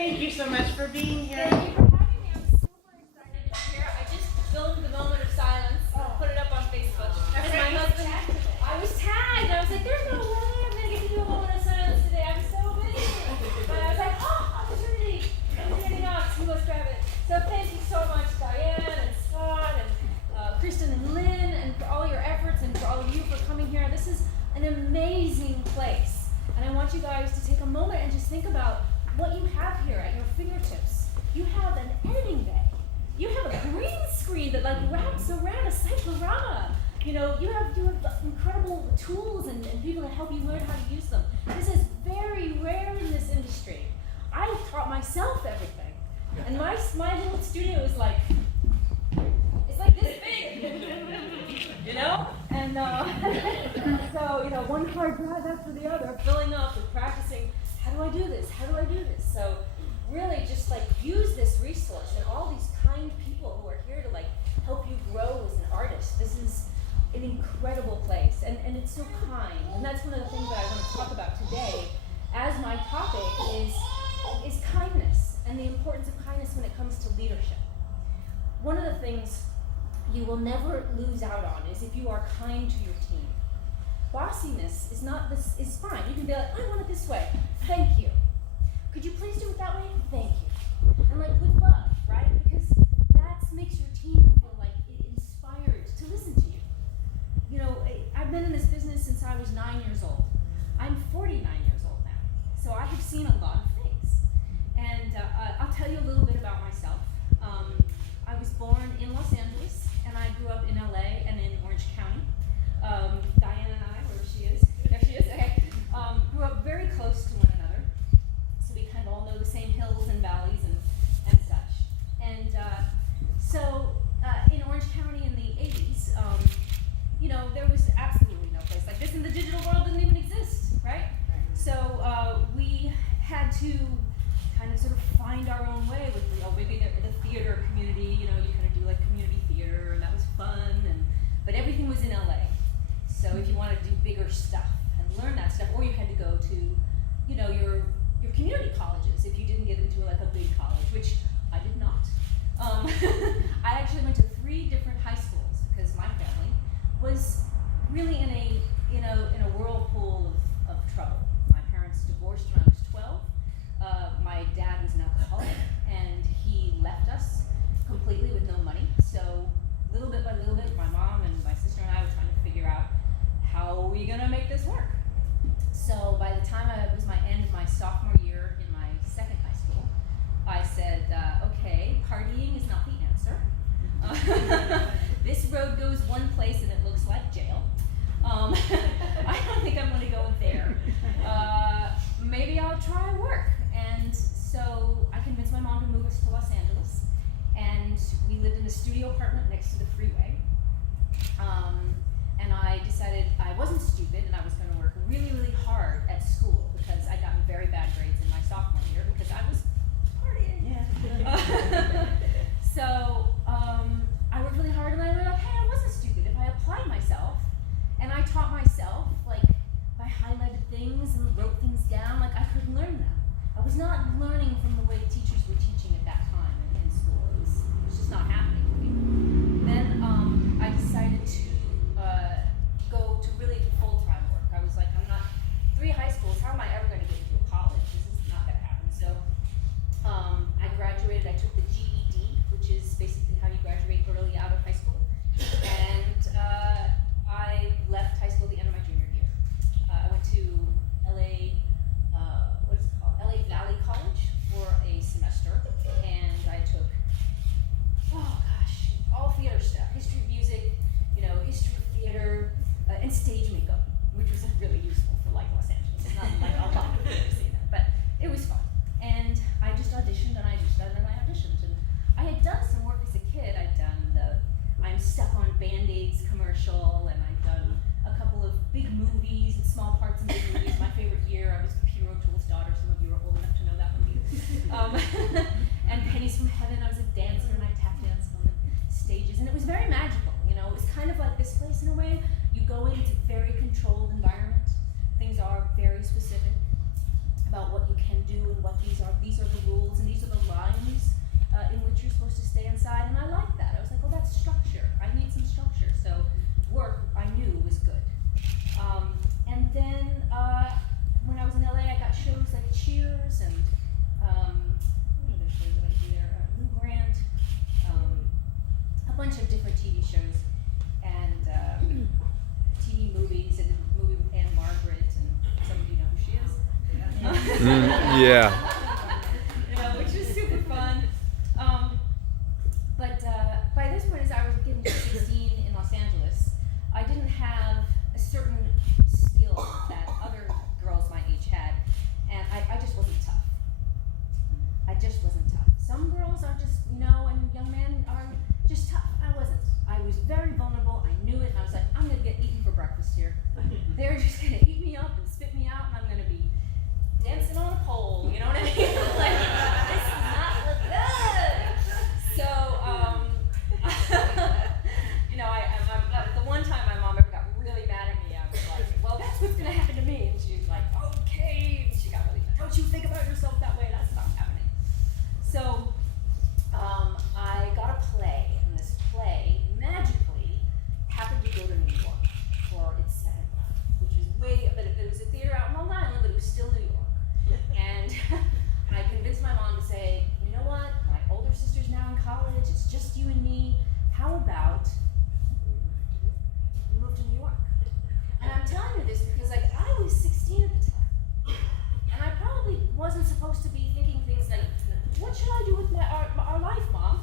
Thank you so much for being here. Thank you for having me. I'm super excited to be here. I just filmed the moment of silence, put it up on Facebook. And my husband, I was tagged. I was like, there's no way I'm going to get to do a moment of silence today. I'm so busy. But I was like, opportunity. Anything else? Let's grab it. So thank you so much, Diane and Scott and Kristen and Lynn, and for all your efforts and for all of you for coming here. This is an amazing place. And I want you guys to take a moment and just think about what you have here at your fingertips. You have an editing bay. You have a green screen that wraps around a cyclorama. You have incredible tools and people that help you learn how to use them. This is very rare in this industry. I taught myself everything. And my little studio is it's like this big, And so, one hard drive after the other, filling up and practicing. How do I do this? How do I do this? So really just use this resource and all these kind people who are here to help you grow as an artist. This is an incredible place, and it's so kind. And that's one of the things that I want to talk about today as my topic is kindness and the importance of kindness when it comes to leadership. One of the things you will never lose out on is if you are kind to your team. Bossiness is fine. You can be like, I want it this way. Thank you. Could you please do it that way? Thank you. And with love, right? Because that makes your team feel inspired to listen to you. I've been in this business since I was 9 years old. I'm 49 years old now. So I have seen a lot of things. And I'll tell you a little bit about myself. I was born in Los Angeles, and I grew up in LA and in Orange County. Diane and I, where she is, there she is, okay, grew up very close to one another. So we kind of all know the same hills and valleys and such. And so in Orange County in the 80s, there was absolutely no place like this, and the digital world didn't even exist, right? So we had to kind of sort of find our own way with maybe the theater community. You kind of do community theater, and that was fun. But everything was in LA. So if you wanted to do bigger stuff and learn that stuff, or you had to go to, your community colleges if you didn't get into a big college, which I did not. I actually went to 3 different high schools because my family was really in a whirlpool of trouble. My parents divorced when I was 12. My dad was an alcoholic, and he left us completely with no money. So little bit by little bit, my mom and my sister and I were trying to figure out how are we gonna make this work. So by the time it was my end of my sophomore year in my second high school, I said, okay, partying is not the answer. This road goes one place and it looks like jail. I don't think I'm gonna go there. Maybe I'll try work. And so I convinced my mom to move us to Los Angeles. And we lived in a studio apartment next to the freeway. And I decided I wasn't stupid and I was going to work really, really hard at school because I'd gotten very bad grades in my sophomore year because I was partying. Yeah. So I worked really hard, and I realized, hey, I wasn't stupid. If I applied myself and I taught myself, I highlighted things and wrote things down, I could learn them. I was not learning from the way teachers were teaching at that time in school. It was just not happening to me. Then I decided to go to really full-time work. I was like, I'm not 3 high schools. How am I ever going to get into a college? This is not going to happen. So I graduated. I took the GED, which is basically how you graduate early out of high school. And I left high school at the end of my junior year. I went to LA Valley College for a semester, and I took, all theater stuff, history of music, history of theater, and stage makeup, which was really useful for Los Angeles. It's not a lot of people say that, but it was fun. And I just auditioned, and I auditioned, and I had done some work as a kid. I'd done the I'm Stuck on Band-Aids commercial, and I'd done a couple of big movies and small parts in big movies. My favorite year, I was Peter O'Toole's daughter. Some of you are old enough to know that one. And Pennies from Heaven, I was a dancer, and I tap danced on the stages, and it was very magical. It was kind of like this place in a way. You go in, it's a very controlled environment. Things are very specific about what you can do and what these are the rules. Yeah. Which was super fun. But by this point, as I was getting to 16 in Los Angeles, I didn't have a certain skill that other girls my age had, and I just wasn't tough. I just wasn't tough. Some girls are just, and young men are just tough. I wasn't. I was very vulnerable. I knew it, and I was like, I'm going to get eaten for breakfast here. They're just going to eat me up and spit me out, and I'm going to be dancing on a pole, you know what I mean? Like, this does not look good. So, the one time my mom ever got really mad at me, I was like, well, that's what's going to happen to me. And she was like, okay. And she got really mad. Don't you think about yourself that way? That's not happening. So, I got a play, and this play magically happened to go to New York for its second run, which was but it was a theater out in Long Island, but it was still New York. And I convinced my mom to say, you know what, my older sister's now in college, it's just you and me, how about we move to New York? And I'm telling you this because I was 16 at the time, and I probably wasn't supposed to be thinking things like, what should I do with our life, Mom?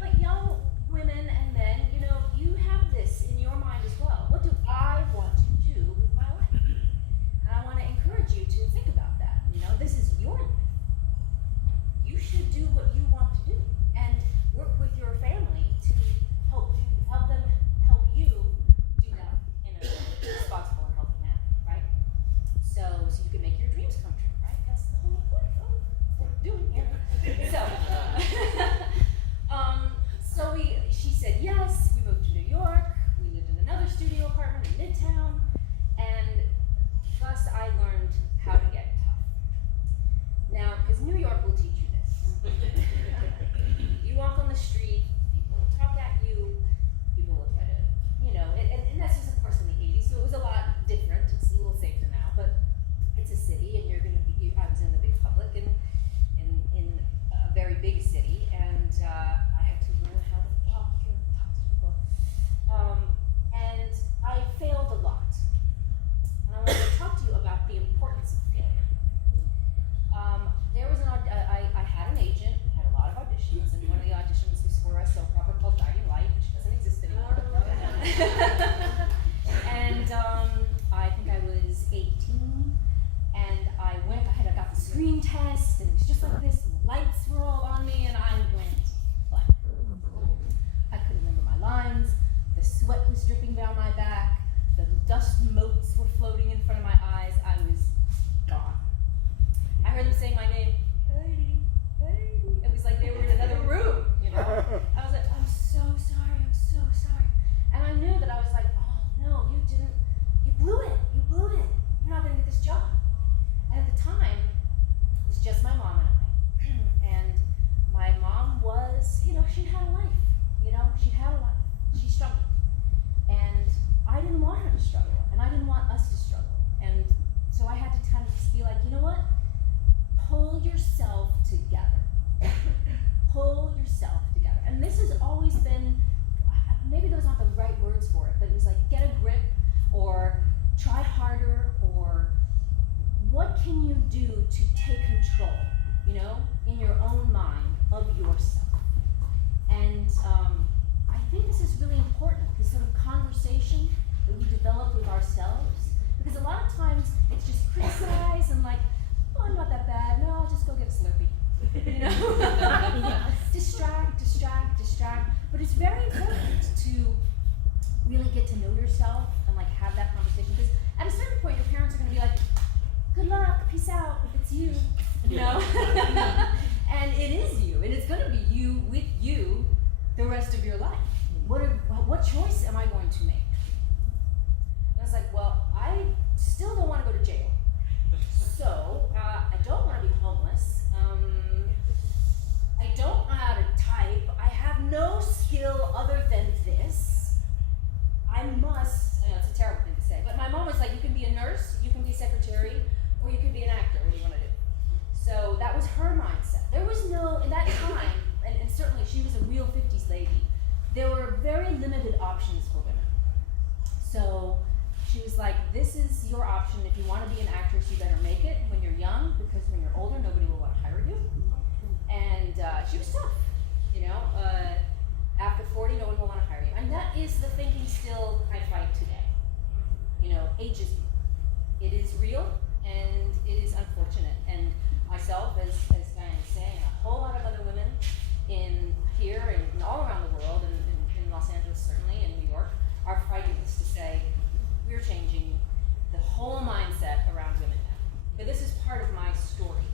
Like young women and men, you have this in your mind as well. What do I want to do with my life? And I want to encourage you to think about that. This is your life. You should do what you want to do and work with your family to help you do that in a responsible and healthy manner, right? So you can make your dreams come true, right? That's the whole point of what we're doing here. So she said yes. We moved to New York. We lived in another studio apartment in Midtown, and thus I learned how to get tough. Now, because New York will teach you this. You walk on the street, people will talk at you, people will try to, and that's just of course in the 80s, so it was a lot different. It's a little safer now, but it's a city, and you're going to be, I was in the big public, and in a very big city, and I had to learn how to walk and talk to people. And I failed a lot. And I want to talk to you about the importance of failure. There was I had an agent, had a lot of auditions, and one of the auditions was for a soap opera called Guiding Light, which doesn't exist anymore. And I think I was 18, and I got the screen test, and it was just like this, and the lights were all on me, and I went blank. I couldn't remember my lines, the sweat was dripping down my back, the dust motes were floating in front of my eyes, I was gone. I heard them saying my name, Cady, Cady. It was like they were in another room, I was like, I'm so sorry. And I knew that I was like, oh no, you blew it. You're not gonna get this job. And at the time, it was just my mom and I. And my mom was, she'd had a life. She struggled. And I didn't want her to struggle, and I didn't want us to struggle. And so I had to kind of just be like, you know what? Pull yourself together. Pull yourself together. And this has always been, maybe those aren't the right words for it, but it was like, get a grip, or try harder, or what can you do to take control, in your own mind of yourself? And I think this is really important, this sort of conversation that we develop with ourselves, because a lot of times it's just criticize and like, oh, I'm not that bad, no, I'll just go get a Slurpee, distract, but it's very important to really get to know yourself and like have that conversation, because at a certain point your parents are going to be like, good luck, peace out, it's you, and it is you, and it's going to be you with you the rest of your life. What choice am I going to make? And I was like, well, I still don't want to go to jail, so I don't want to be homeless, I don't know how to type, I have no skill other than this, I must, it's a terrible thing to say, but my mom was like, you can be a nurse, you can be a secretary, or you can be an actor, what do you want to do? So that was her mindset. There was no, in that time, and certainly she was a real 50s lady, there were very limited options for women. So she was like, this is your option. If you want to be an actress, you better make it when you're young, because when you're older, nobody will want to hire you. And she was tough, you know. After 40, no one will want to hire you. And that is the thinking still I fight today. You know, ageism. It is real, and it is unfortunate. And myself, as Diane is saying, and a whole lot of other women in here and all around the world, and in Los Angeles certainly, and New York, are fighting this to say, we're changing the whole mindset around women now. But this is part of my story.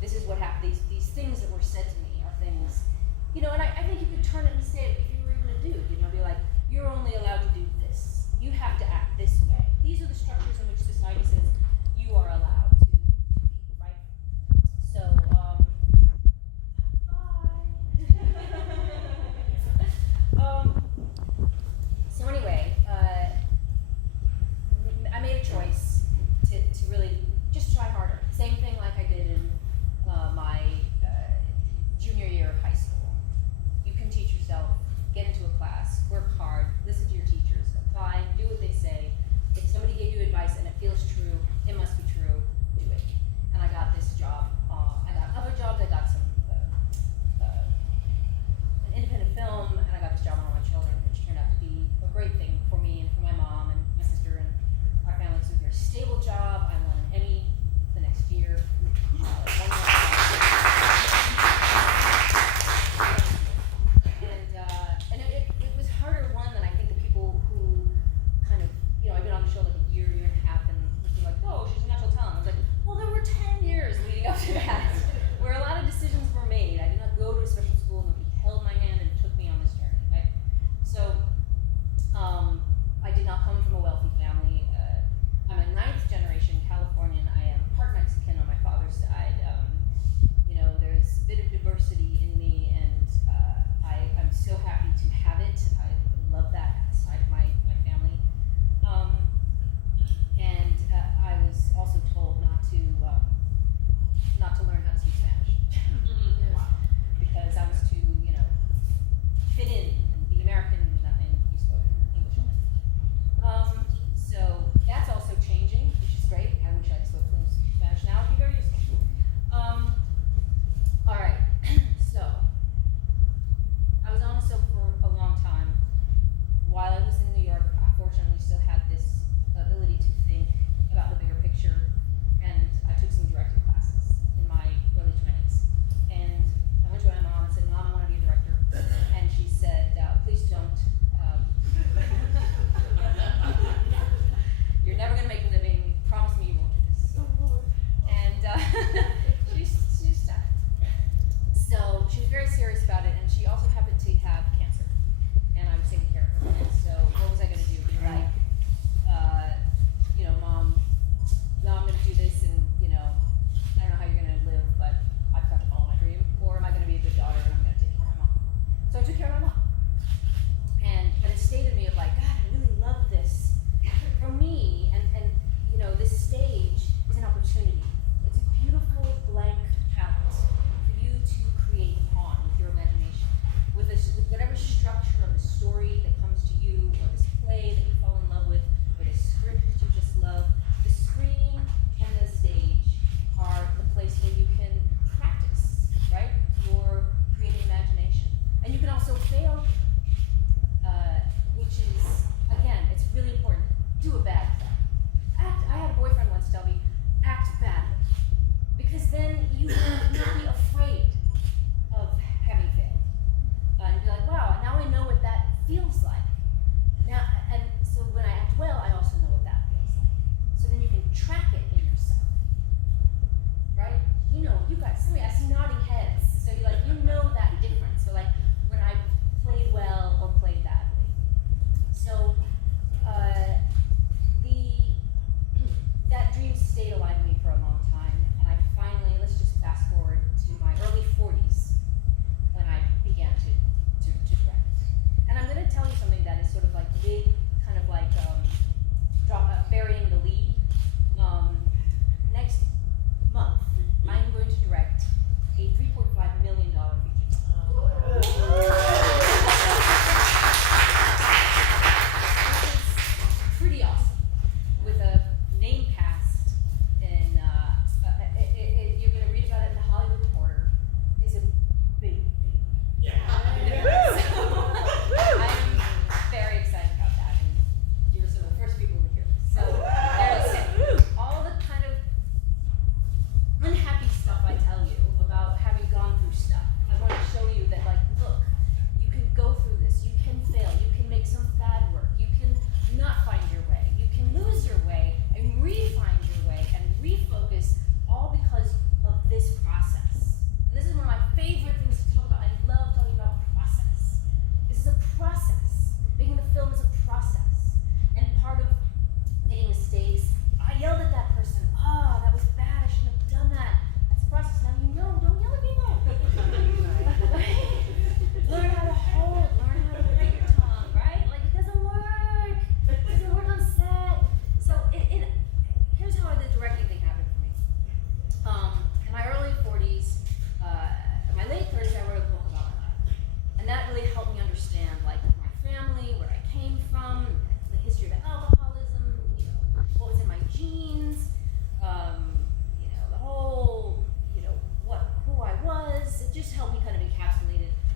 This is what happened. These things that were said to me are things, you know, and I think you could turn it and say it if you were even a dude, you know, be like, you're only allowed to do this. You have to act this way. These are the structures in which society says you are allowed to be, right? So, so anyway, I made a choice to really just try harder. Same thing like I did in my junior year of high school. You can teach yourself, get into a class, work hard, listen to your teachers, apply, do what they say. If somebody gave you advice and it feels true, it must be true, do it. And I got this job. I got other jobs. I got some an independent film, and I got this job on All My Children, which turned out to be a great thing for me and for my mom and my sister and our family. So it was a very stable job. I won an Emmy the next year. And it was harder one than I think the people who kind of, you know, I've been on the show like a year and a half, and they're like, oh, she's a natural talent. I was like, well, there were 10 years leading up to that where a lot of decisions were made. I did not go to a special school. Nobody held my hand and took me on this journey, right? So I did not come from a wealthy family. I'm a 9th generation Californian. I am part Mexican on my father's side. You know, there's a bit of diversity in me, and I'm so happy to have it. I love that side of my family. And I was also told not to learn how to speak Spanish. Because I was too, you know, fit in and be American, and you spoke English only. So that's also changing, which is great. I wish I spoke fluent Spanish now. It'd be very useful. All right. So I was on the soap for a long time. While I was in New York, I fortunately still had this ability to think about the bigger picture, and I took some directing classes in my early 20s. And I went to my mom and said, Mom, I want to be a director. And she said, please don't. You're never going to make a living. Promise me you won't do this. And she stopped. So she was very serious about it, and she also happened to have cancer. And I was taking care of her. And so what was I going to do? Be like, you know, Mom, I'm going to do this, and, you know, I don't know how you're going to live, but I've got to follow my dream. Or am I going to be a good daughter, and I'm going to take care of my mom? So I took care of my mom. But it stayed in me of like, God, I really love this. For me, and you know, this stage is an opportunity. It's a beautiful blank palette for you to create upon with your imagination, with whatever structure of the story that comes to you, or this play that you fall in love with, or this script that you just love. The screen and the stage are the place where you can practice, right, your creative imagination. And you can also fail, which is, again, it's really important. Do a bad thing. I had a boyfriend once tell me, act badly. Because then you will not be afraid of having failed. And be like, wow, now I know what that feels like. Now, and so when I act well, I also know what that feels like. So then you can track it in yourself. Right? You know, you guys, somebody, I see nodding heads. So you're like, you know that difference. So like, when I played well or played badly. So, that dream stayed alive in me for a long time, and I finally, let's just fast forward to my early 40s when I began to direct. And I'm going to tell you something that is sort of like big, kind of like burying the lead. Next month, I'm going to direct a $3.5 million feature film. Which is pretty awesome.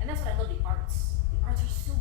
And that's what I love, the arts. The arts are so